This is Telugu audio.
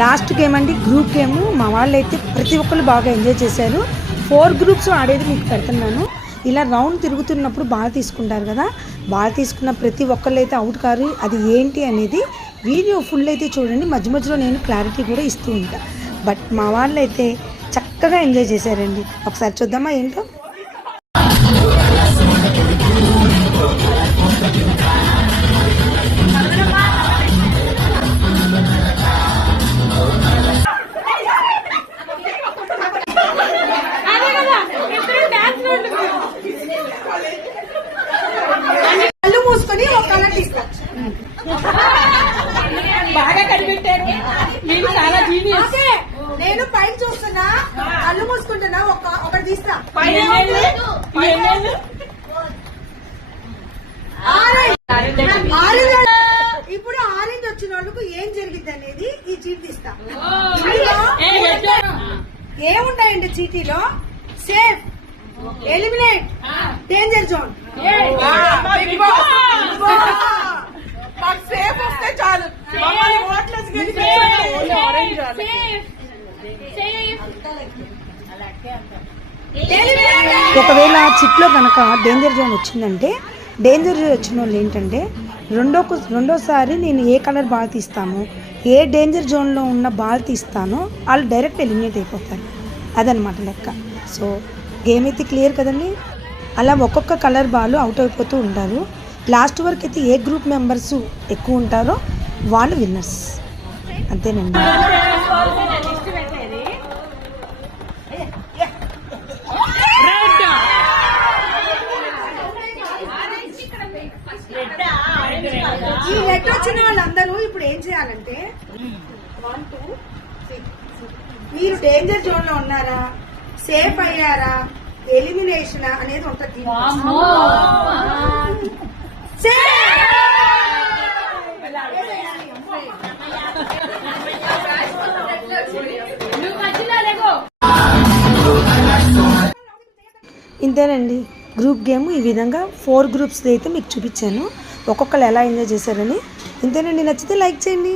లాస్ట్ గేమ్ అండి గ్రూప్ గేమ్. మా వాళ్ళు అయితే ప్రతి ఒక్కరు బాగా ఎంజాయ్ చేశారు. 4 గ్రూప్స్ ఆడేది మీకు పెడుతున్నాను. ఇలా రౌండ్ తిరుగుతున్నప్పుడు బాల్ తీసుకుంటారు కదా, బాల్ తీసుకున్న ప్రతి ఒక్కళ్ళు అయితే అవుట్ కారు. అది ఏంటి అనేది వీడియో ఫుల్ అయితే చూడండి. మధ్య మధ్యలో నేను క్లారిటీ కూడా ఇస్తూ ఉంటా. బట్ మా వాళ్ళు అయితే చక్కగా ఎంజాయ్ చేశారండి. ఒకసారి చూద్దామా ఏంటో. కళ్ళు మూసుకొని ఒక కలర్ తీసుకోవచ్చు. బాగా కనిపెట్టారు మీరు, చాలా జీనియస్. నేను పైన చూస్తున్నా, కళ్ళు మూసుకుంటున్నా. ఒకటి తీస్తా. ఇప్పుడు ఆరెంజ్ వచ్చిన వాళ్ళకు ఏం జరిగింది అనేది ఈ చీటీ తీస్తా. ఏముంటాయండి చీటీలో? Safe, eliminate, danger zone. Safe వస్తే చాలు. ఒకవేళ చిట్లో కనుక డేంజర్ జోన్ వచ్చిందంటే, డేంజర్ జోన్ వచ్చిన వాళ్ళు ఏంటంటే రెండోసారి నేను ఏ కలర్ బాల్ తీస్తాను, ఏ డేంజర్ జోన్లో ఉన్న బాల్ తీస్తానో వాళ్ళు డైరెక్ట్ ఎలిమినేట్ అయిపోతారు. అదనమాట లెక్క. సో గేమ్ అయితే క్లియర్ కదండి. అలా ఒక్కొక్క కలర్ బాల్ అవుట్ అయిపోతూ ఉంటారు. లాస్ట్ వరకు అయితే ఏ గ్రూప్ మెంబర్స్ ఎక్కువ ఉంటారో వాళ్ళు విన్నర్స్. అంతేనండి. ఈ నెట్ వచ్చిన వాళ్ళందరూ ఇప్పుడు ఏం చేయాలంటే 1 2 3 మీరు డేంజర్ జోన్ లో ఉన్నారా, సేఫ్ అయ్యారా, ఎలిమినేషన్ అనేది ఉంటుంది. ఇంతేనండి గ్రూప్ గేమ్. ఈ విధంగా 4 గ్రూప్స్ అయితే మీకు చూపించాను, ఒక్కొక్కరు ఎలా ఎంజాయ్ చేశారని. ఇంతేనండి. నచ్చితే లైక్ చేయండి.